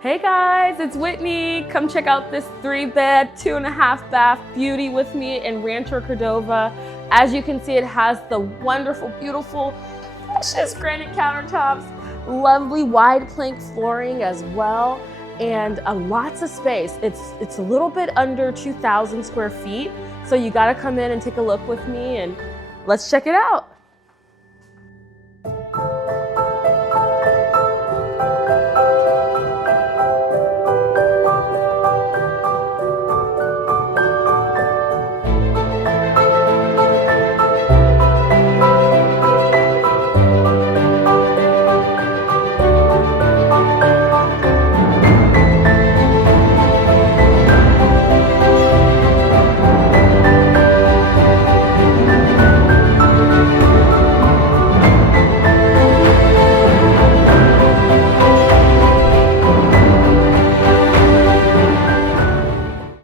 Hey guys, it's Whitney. Come check out this 3-bed, 2.5 bath beauty with me in Rancho Cordova. As you can see, it has the wonderful, beautiful, precious granite countertops, lovely wide plank flooring as well, and lots of space. It's a little bit under 2,000 square feet, so you gotta come in and take a look with me and let's check it out.